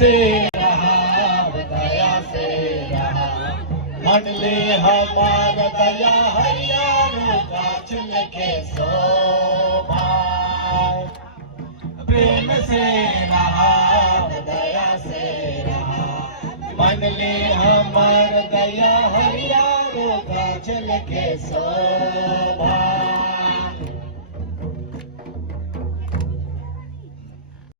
से रहा, दया से रहा। मंडली हमार दया हरियाणों का चल के शोभा। प्रेम से रहा, दया से रहा। मंडली हमार दया हरियाणों का चल के शोभा।